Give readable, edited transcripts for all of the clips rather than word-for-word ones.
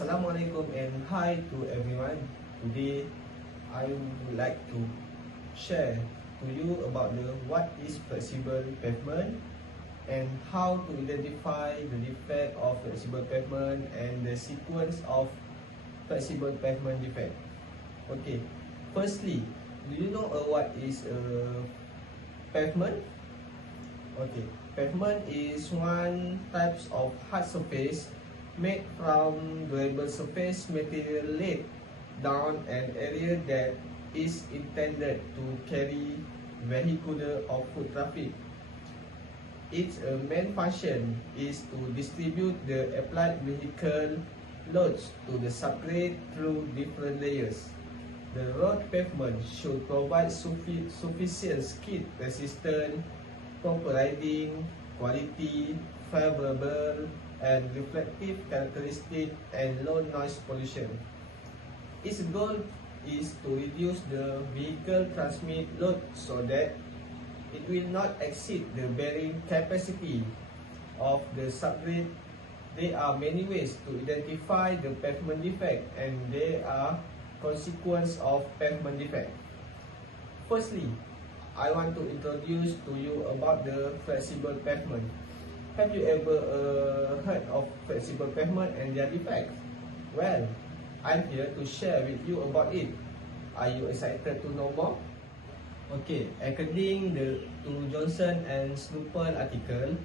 Assalamualaikum and hi to everyone. Today I would like to share to you about what is flexible pavement and how to identify the defect of flexible pavement and the sequence of flexible pavement defect. Okay, firstly, do you know what is pavement? Okay, pavement is one types of hard surface made from durable surface material laid down an area that is intended to carry vehicular or foot traffic. Its main function is to distribute the applied vehicle loads to the subgrade through different layers. The road pavement should provide sufficient skid resistance, proper riding, quality, favorable and reflective characteristic, and low noise pollution. Its goal is to reduce the vehicle transmit load so that it will not exceed the bearing capacity of the subgrade. There are many ways to identify the pavement defect, and there are consequences of pavement defect. Firstly, I want to introduce to you about the flexible pavement. Have you ever heard of flexible pavement and their defects? Well, I'm here to share with you about it. Are you excited to know more? Okay, according to Johnson and Snooper article,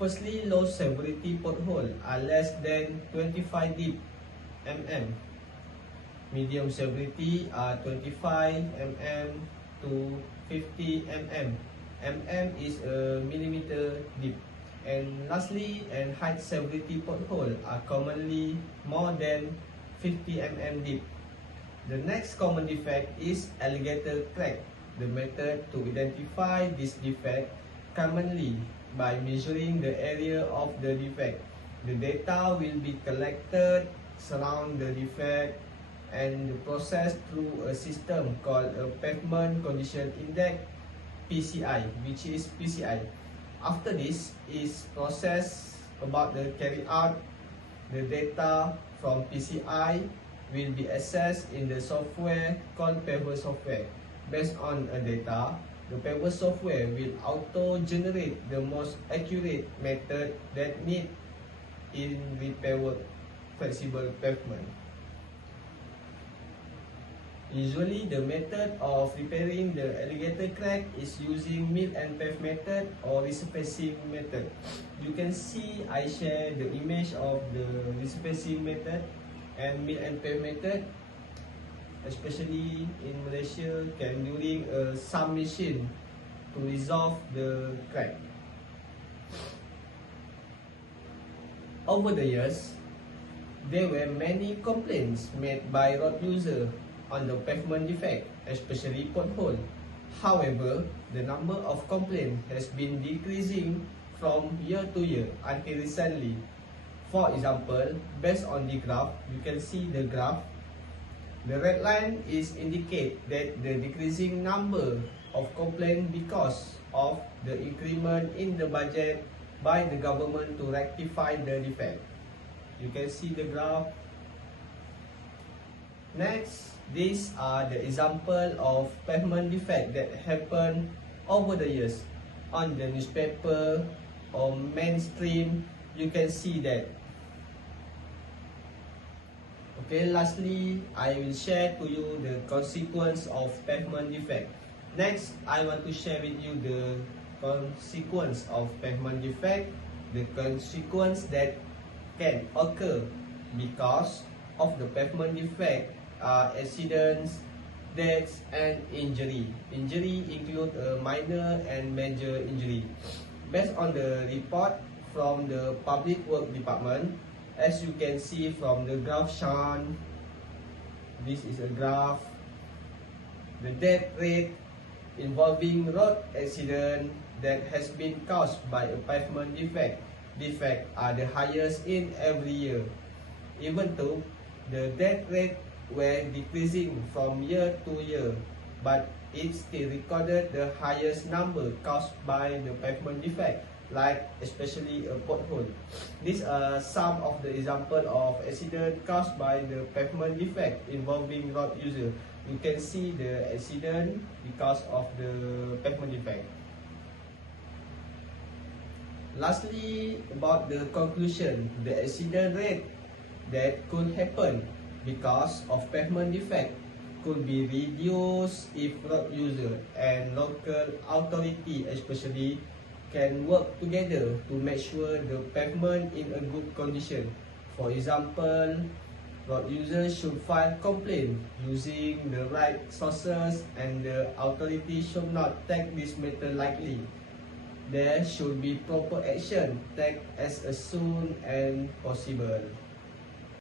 firstly, low severity pothole are less than 25 deep mm. Medium severity are 25 mm to 50 mm. Mm is a millimeter deep. And lastly, high severity pothole are commonly more than 50 mm deep. The next common defect is alligator crack. The method to identify this defect commonly by measuring the area of the defect. The data will be collected surround the defect and processed through a system called a pavement condition index (PCI), which is PCI. After this is processed about the carry out, the data from PCI will be accessed in the software called paver software. Based on a data, the paver software will auto-generate the most accurate method that need in repair work flexible pavement. Usually, the method of repairing the alligator crack is using mill and pave method or resurfacing method. You can see I share the image of the resurfacing method and mill and pave method, especially in Malaysia, can during a submission to resolve the crack. Over the years, there were many complaints made by road users on the pavement defect, especially pothole. However, the number of complaints has been decreasing from year to year until recently. For example, based on the graph, you can see the graph. The red line is indicate that the decreasing number of complaints because of the increment in the budget by the government to rectify the defect. You can see the graph. Next, these are the example of pavement defect that happen over the years. On the newspaper or mainstream, you can see that. Okay, lastly, I will share to you the consequence of pavement defect. Next, I want to share with you the consequence of pavement defect. The consequence that can occur because of the pavement defect are accidents, deaths, and injury. Injury include a minor and major injury. Based on the report from the Public Work Department, as you can see from the graph shown, this is a graph. The death rate involving road accident that has been caused by a pavement defect are the highest in every year. Even though the death rate were decreasing from year to year, but it still recorded the highest number caused by the pavement defect. like especially a pothole. These are some of the example of accident caused by the pavement defect involving road user. You can see the accident because of the pavement defect. Lastly, about the conclusion, the accident rate that could happen because of pavement defect could be reduced if road user and local authority especially can work together to make sure the pavement in a good condition. For example, road users should file complaint using the right sources and the authority should not take this matter lightly. There should be proper action taken as soon as possible.